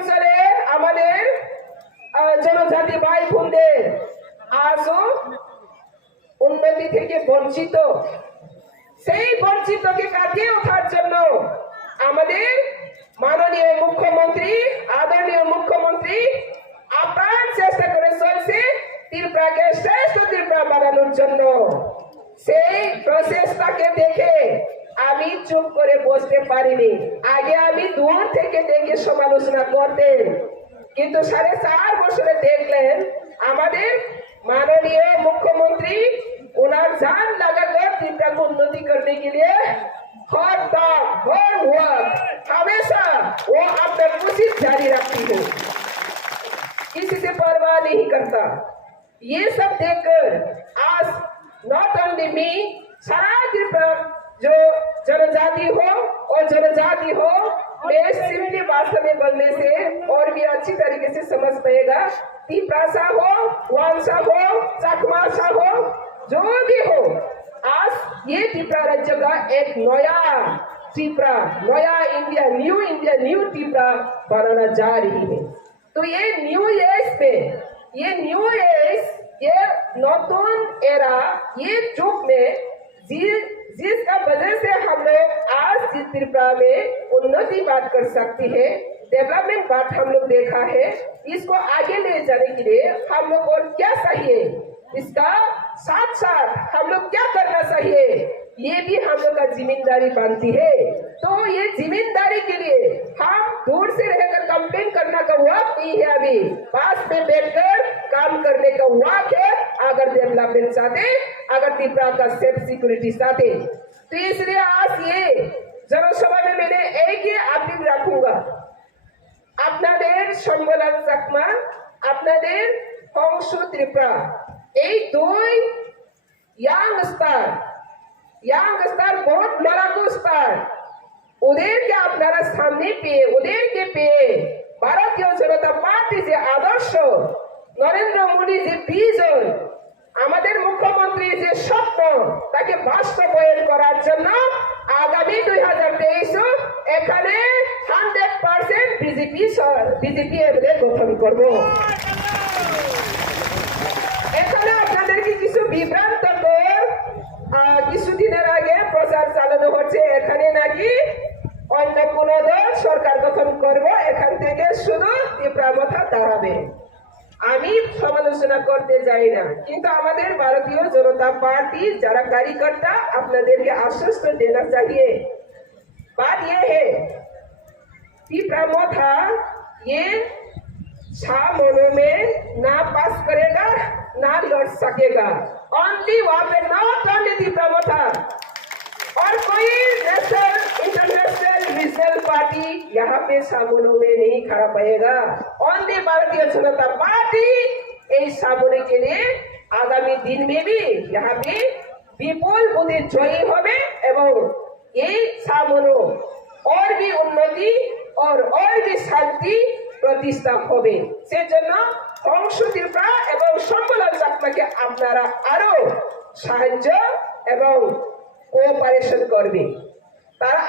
অঞ্চলে আমাদের জনজাতি ভাই বোনদের আজও উন্নতি থেকে বঞ্চিত। সেই বঞ্চিতকে কাটিয়ে ওঠার জন্য আমাদের মাননীয় মুখ্যমন্ত্রী, আদরণীয় মুখ্যমন্ত্রী আপ্রাণ চেষ্টা করে চলছে ত্রিপুরাকে শ্রেষ্ঠ ত্রিপুরা বানানোর জন্য। সেই প্রচেষ্টাকে দেখে আমি চুপ করে বসতে পারিনি। আগে আমি দূর থেকে দেখে সমালোচনা করতেন, কিন্তু 4.5 বছরে দেখলেন আমাদের माननीय मुख्यमंत्री उन्हें जान लगाकर त्रिपुरा को उन्नति करने के लिए हर वक्त हमेशा वो अपना कोशिश जारी रखती है, किसी से परवाह नहीं करता। ये सब देखकर आज नॉट ओनली मी, सारा त्रिपुरा जो जनजाति हो मैं सिंपली भाषा में बोलने से और भी अच्छी तरीके से समझ पाएगा। त्रिपुरा हो, वांसा हो, चकमासा हो, जो भी हो, आज ये त्रिपुरा राज्य का एक नया त्रिपुरा, नया इंडिया, न्यू त्रिपुरा बनाना जा रही है। तो ये न्यू एज में, ये नॉर्दर्न एरा, ये युग में जिसका वजह से हम लोग आज त्रिपुरा में उन्नति बात कर सकते हैं, डेवलपमेंट बात हम लोग देखा है। इसको आगे ले जाने के लिए हम लोग और क्या चाहिए, इसका साथ साथ हम लोग क्या करना चाहिए, ये भी हम लोग का जिम्मेदारी बनती है। तो ये जिम्मेदारी के लिए हम दूर से रहकर कंपेन करना का वक्त नहीं है, अभी पास में बैठकर काम करने का वक्त है। अगर डेवलपमेंट चाहते, अगर त्रिपुरा का सेफ सिक्योरिटी चाहते, तो इसलिए आज ये जनसभा में मैंने एक ही अपील रखूंगा, আপনাদের সম্বলান চাকমা, আপনাদের হংস ত্রিপুরা, এই দুই ইয়াংস্টার বহুত লড়াকু স্টার, ওদেরকে আপনারা সামনে পেয়ে, ওদেরকে পেয়ে ভারতীয় জনতা পার্টি যে আদর্শ, নরেন্দ্র মোদী যে ভিজন, আমাদের মুখ্যমন্ত্রীর যে স্বপ্ন, তাকে বাস্তবায়ন করার জন্য আগামী 2023 এখানে 100% বিজেপি এমএলএ গঠন করব। এখানে আপনাদেরকে কিছু বিভ্রান্তকর কিছুদিনের আগে প্রচার চালানো হচ্ছে, এখানে নাকি অন্য কোন দল সরকার গঠন করব, এখান থেকে শুধু ত্রিপুরা মাথা দাঁড়াবে। আমি সমালোচনা করতে যাই না, কিন্তু আমাদের ভারতীয় জনতা পাर्टी যারা कार्यकर्ता আপনাদেরকে आश्वस्त देना चाहिए। बात ये है त्रिपुरा माथा ये 6 महीनों में ना पास करेगा, ना लड़ सकेगा। ओनली वहां पे नॉट ओनली त्रिपुरा माथा और कोई नेशनल, इंटरनेशनल, रीजनल पार्टी यहाँ पे सामूलों में नहीं खड़ा पाएगा। ओनली भारतीय जनता पार्टी इस सामूने के लिए आगामी दिन में भी यहाँ पे विपुल बुद्धि जयी होबे एवं ये सामूनो और भी उन्नति और भी शांति प्रतिष्ठा होबे। সেজন্য হংস ত্রিপুরা এবং সম্বলান চাকমাকে আপনারা আরো সাহায্য এবং কোঅপারেশন করবে। তারা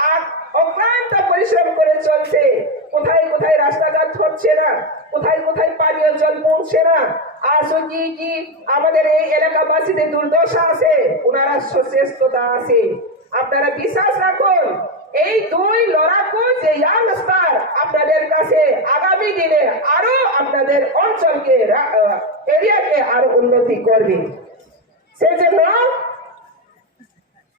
অক্লান্ত পরিশ্রম করে চলছে, কোথায় কোথায় রাস্তাঘাট হচ্ছে না, কোথায় কোথায় পানীয় জল পৌঁছে না, আজও কি আমাদের এই এলাকাবাসীদের দুর্দশা আছে, ওনারা সচেষ্টতা আছে। আপনারা বিশ্বাস রাখুন, এই দুই লড়াকু যে ইয়াংস্টার আপনাদের কাছে আগামী দিনে আরো আপনাদের অঞ্চলকে, এরিয়াকে আরো উন্নতি করবে। সেজন্য